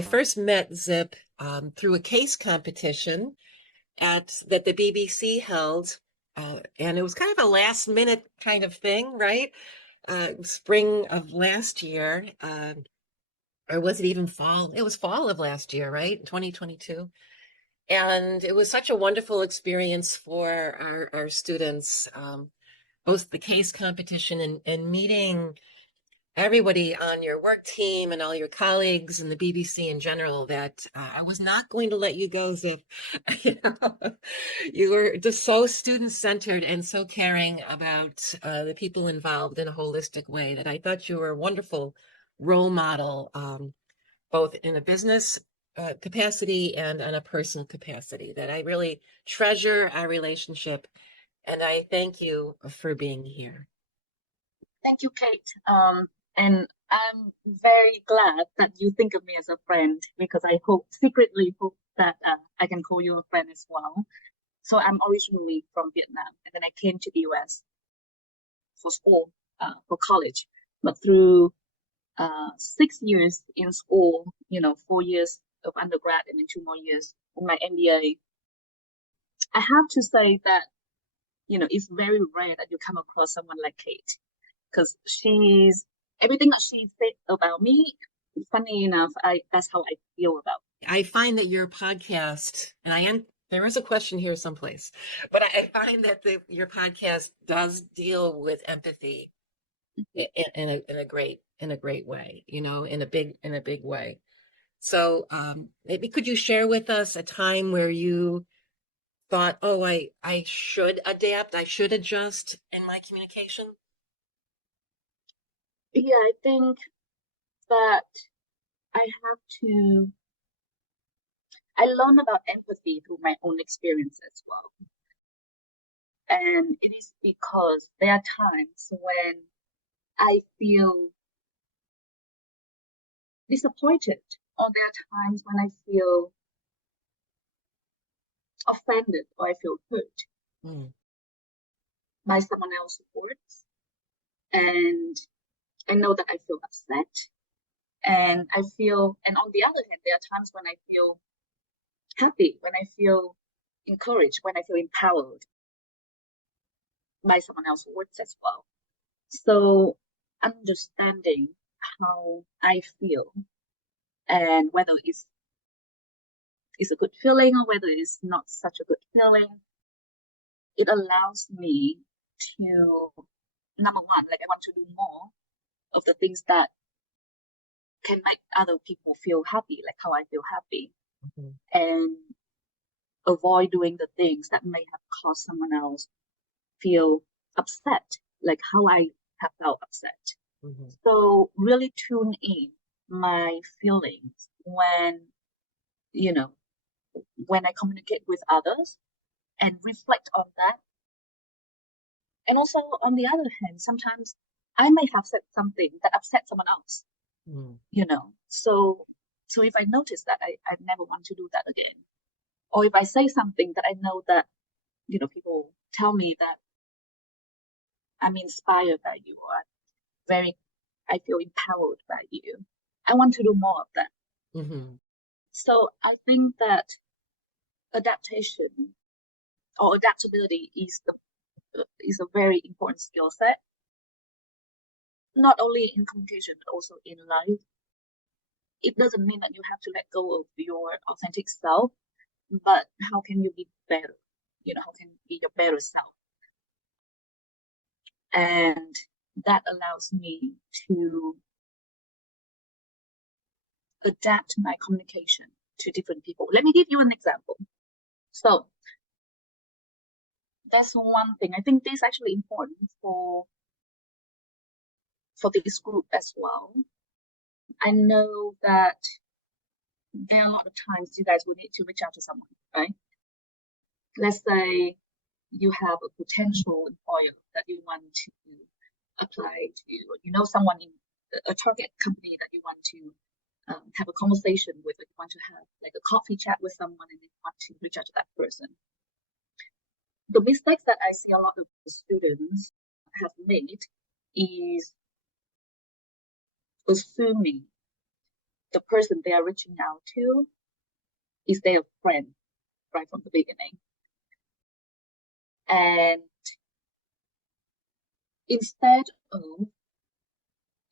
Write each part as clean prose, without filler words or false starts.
I first met Zip through a case competition that the BBC held, and it was kind of a last minute kind of thing, right? Spring of last year, or was it even fall? It was fall of last year, right? 2022. And it was such a wonderful experience for our students, both the case competition and meeting everybody on your work team and all your colleagues and the BBC in general, that I was not going to let you go, Zip. You know, you were just so student-centered and so caring about the people involved in a holistic way that I thought you were a wonderful role model, both in a business capacity and on a personal capacity, that I really treasure our relationship, and I thank you for being here. Thank you, Kate. And I'm very glad that you think of me as a friend, because I secretly hope that I can call you a friend as well. So I'm originally from Vietnam, and then I came to the US for school, for college. But through 6 years in school, 4 years of undergrad and then 2 more years in my MBA, I have to say that, it's very rare that you come across someone like Kate, because everything that she said about me, funny enough, that's how I feel about it. I find that your podcast, and there is a question here someplace, but I find that your podcast does deal with empathy in a great way, in a big way. So maybe could you share with us a time where you thought, oh, I should adapt, I should adjust in my communication? Yeah, I think that I learned about empathy through my own experience as well. And it is because there are times when I feel disappointed, or there are times when I feel offended or I feel hurt by someone else's words. And I know that I feel upset. And on the other hand, there are times when I feel happy, when I feel encouraged, when I feel empowered by someone else's words as well. So understanding how I feel, and whether it's a good feeling or whether it's not such a good feeling, it allows me to, number one, like, I want to do more of the things that can make other people feel happy, like how I feel happy, and avoid doing the things that may have caused someone else feel upset, like how I have felt upset. So really tune in my feelings when I communicate with others, and reflect on that. And also, on the other hand, sometimes I may have said something that upset someone else, so if I notice that, I never want to do that again. Or if I say something that I know that, people tell me that I'm inspired by you, or I feel empowered by you, I want to do more of that. So I think that adaptation or adaptability is a very important skill set, not only in communication, but also in life. It doesn't mean that you have to let go of your authentic self, but how can you be better? How can you be your better self? And that allows me to adapt my communication to different people. Let me give you an example. So that's one thing. I think this is actually important for this group as well. I know that there are a lot of times you guys will need to reach out to someone, right? Let's say you have a potential employer that you want to apply to, or someone in a target company that you want to have a conversation with, or you want to have like a coffee chat with someone, and you want to reach out to that person. The mistakes that I see a lot of the students have made is assuming the person they are reaching out to is their friend right from the beginning. And instead of,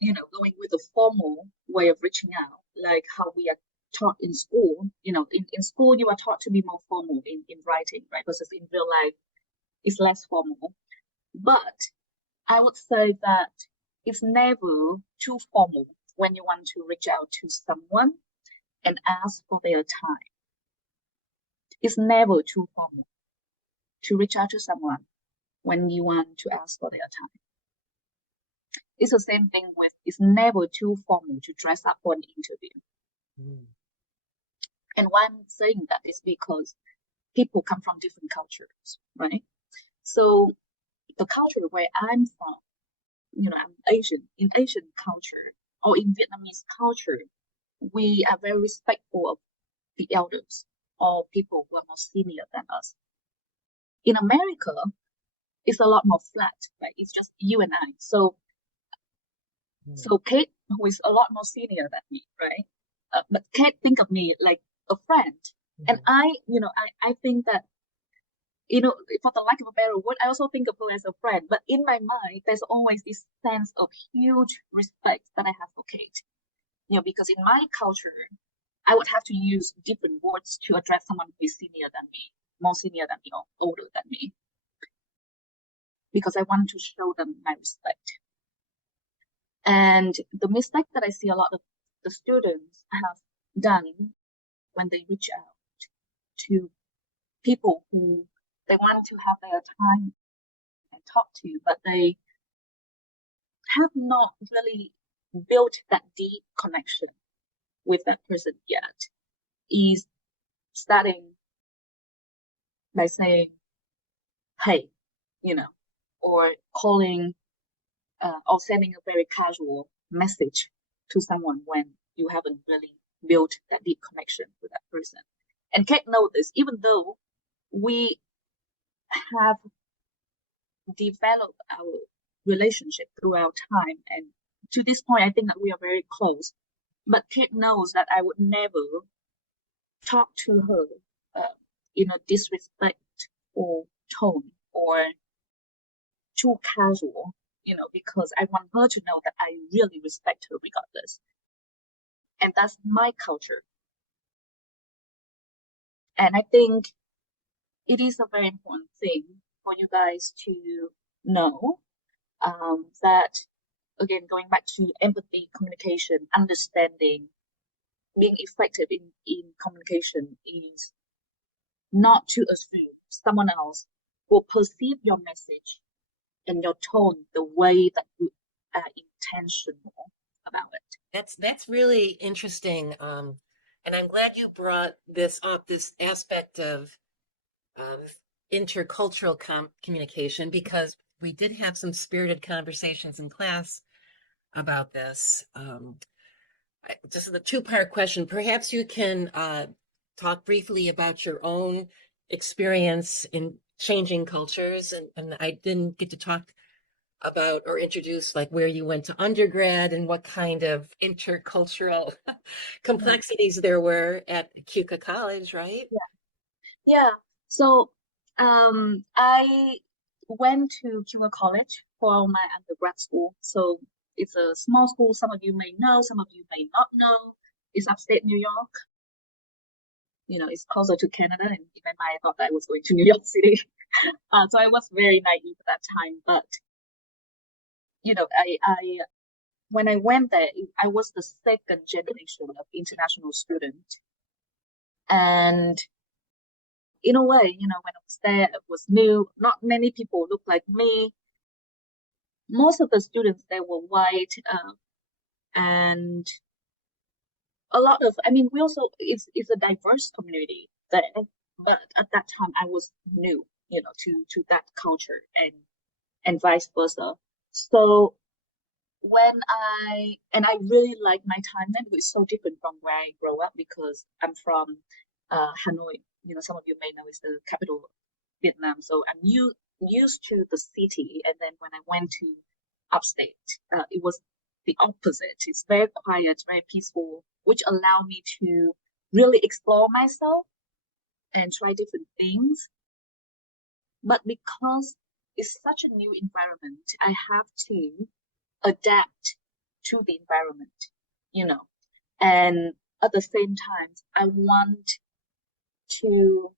going with the formal way of reaching out, like how we are taught in school, in school, you are taught to be more formal in writing, right? Versus in real life, it's less formal. But I would say that it's never too formal when you want to reach out to someone and ask for their time. It's never too formal to reach out to someone when you want to ask for their time. It's the same thing with, it's never too formal to dress up for an interview. And why I'm saying that is because people come from different cultures, right? So the culture where I'm from, I'm Asian. In Asian culture or in Vietnamese culture, we are very respectful of the elders or people who are more senior than us. In America, it's a lot more flat, right? It's just you and I. So Kate, who is a lot more senior than me, right? But Kate think of me like a friend. And I think that, for the lack of a better word, I also think of her as a friend. But in my mind, there's always this sense of huge respect that I have for Kate. Because in my culture, I would have to use different words to address someone who is senior than me, more senior than me, or older than me, because I want to show them my respect. And the mistake that I see a lot of the students have done when they reach out to people who they want to have their time and talk to, but they have not really built that deep connection with that person yet, is starting by saying, hey, or calling or sending a very casual message to someone when you haven't really built that deep connection with that person. And Kate knows this, even though we have developed our relationship throughout time, and to this point, I think that we are very close. But Kate knows that I would never talk to her in a disrespectful tone or too casual, because I want her to know that I really respect her regardless. And that's my culture. And I think it is a very important thing for you guys to know that, again, going back to empathy, communication, understanding, being effective in communication is not to assume someone else will perceive your message and your tone the way that you are intentional about it. That's really interesting. And I'm glad you brought this up, this aspect of intercultural communication, because we did have some spirited conversations in class about this. This is a two-part question. Perhaps you can talk briefly about your own experience in changing cultures. And I didn't get to talk about or introduce like where you went to undergrad and what kind of intercultural complexities there were at Keuka College, right? Yeah. So I went to Keuka College for my undergrad school. So it's a small school. Some of you may know, some of you may not know. It's upstate New York. It's closer to Canada, and in my mind, I thought I was going to New York City. So I was very naive at that time. But I when I went there, I was the second generation of international student, and in a way, when I was there, it was new. Not many people looked like me. Most of the students there were white, and a lot of, we also, it's a diverse community there. But at that time, I was new, to that culture, and vice versa. So I really like my time there, because it's so different from where I grew up, because I'm from Hanoi. Some of you may know it's the capital of Vietnam. So I'm used to the city, and then when I went to upstate, it was the opposite. It's very quiet, very peaceful, which allow me to really explore myself and try different things. But because it's such a new environment, I have to adapt to the environment, you know. And at the same time, I want to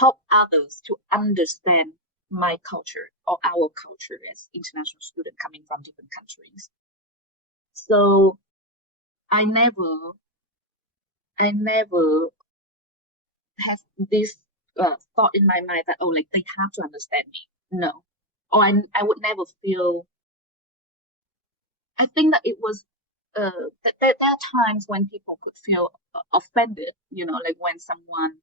help others to understand my culture or our culture as international student coming from different countries. So I never have this thought in my mind that, oh, like they have to understand me. No. Or I would never feel, I think that it was, that there are times when people could feel offended, you know, like when someone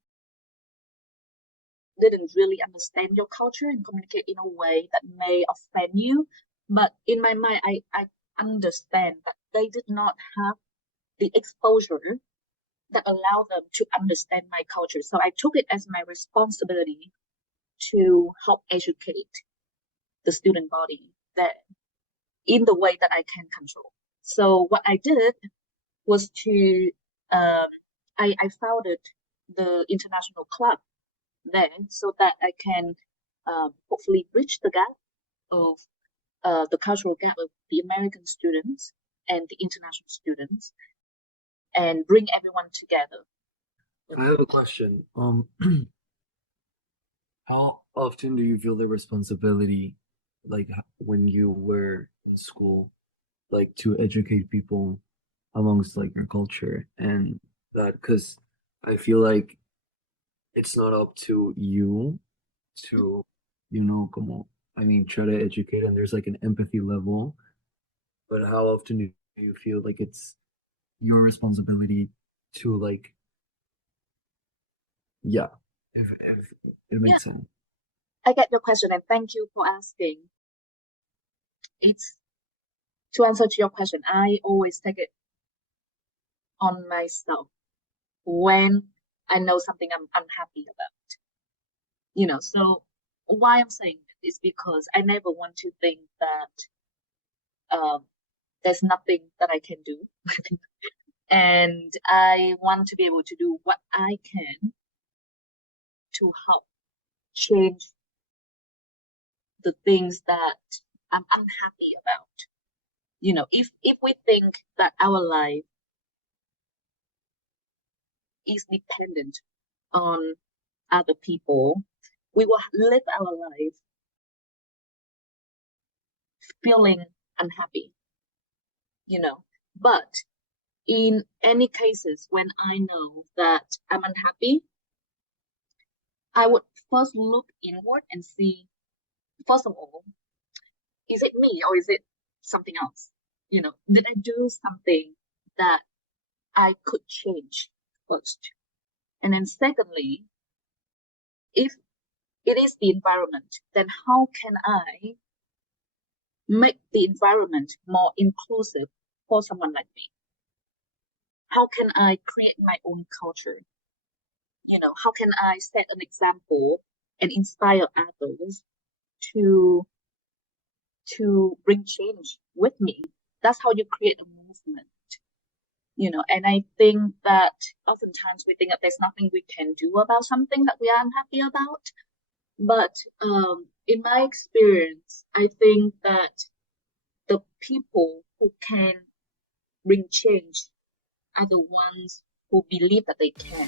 didn't really understand your culture and communicate in a way that may offend you. But in my mind, I understand that they did not have the exposure that allowed them to understand my culture. So I took it as my responsibility to help educate the student body that in the way that I can control. So what I did was to I founded the international club there so that I can hopefully bridge the gap of the cultural gap of the American students and the international students and bring everyone together. I have a question. How often do you feel the responsibility, like when you were in school, like to educate people amongst like your culture and that? Because I feel like it's not up to you to, como, I mean, try to educate, and there's like an empathy level, but how often do you feel like it's your responsibility to like, yeah, if it Yeah, makes sense. I get your question and thank you for asking. It's to answer to your question, I always take it on myself when I know something I'm unhappy about. You know, so why I'm saying it is because I never want to think that there's nothing that I can do. And I want to be able to do what I can to help change the things that I'm unhappy about. You know, if we think that our life is dependent on other people, we will live our life feeling unhappy, you know. But in any cases, when I know that I'm unhappy, I would first look inward and see, first of all, is it me or is it something else? You know, did I do something that I could change first? And then secondly, if it is the environment, then how can I make the environment more inclusive for someone like me? How can I create my own culture? You know, how can I set an example and inspire others to bring change with me? That's how you create a movement. You know, and I think that oftentimes we think that there's nothing we can do about something that we are unhappy about. But in my experience, I think that the people who can bring change are the ones who believe that they can.